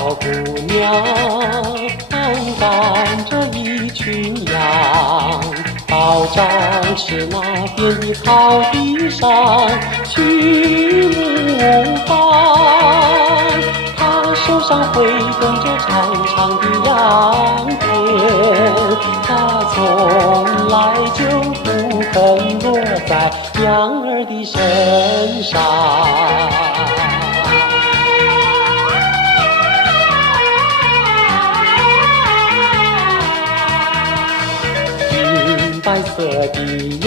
姑娘赶着一群羊，到战士那边的草地上去牧放。她手上挥动着长长的羊鞭，她从来就不肯落在羊儿的身上。白色的羊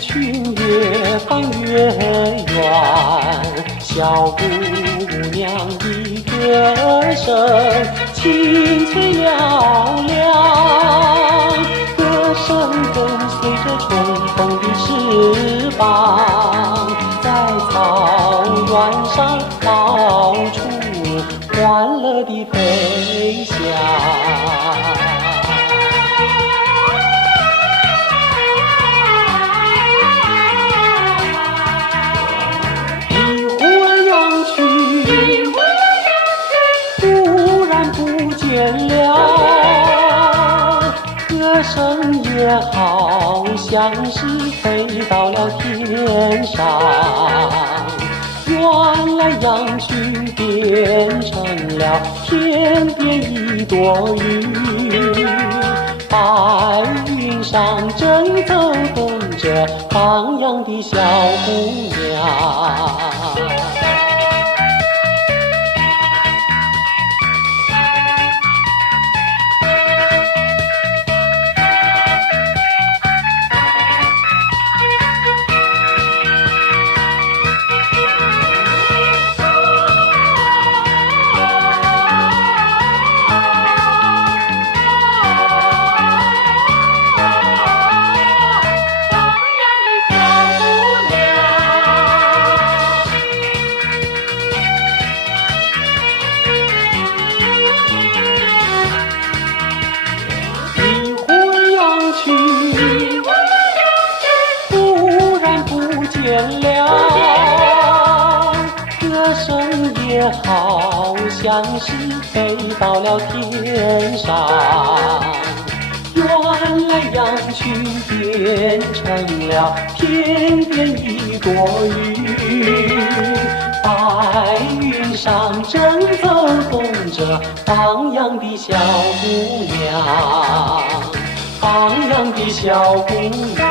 群越放越远，小姑娘的歌声清脆嘹亮，歌声跟随着春风的翅膀，在草原上到处欢乐地飞翔。歌声也好像是飞到了天上，原来羊群变成了天边一朵云，白云上正走动着放羊的小姑娘。忽然不见了，歌声也好像是飞到了天上，原来羊群变成了天边一朵云，白云上正走动着放羊的小姑娘，放羊的小姑娘。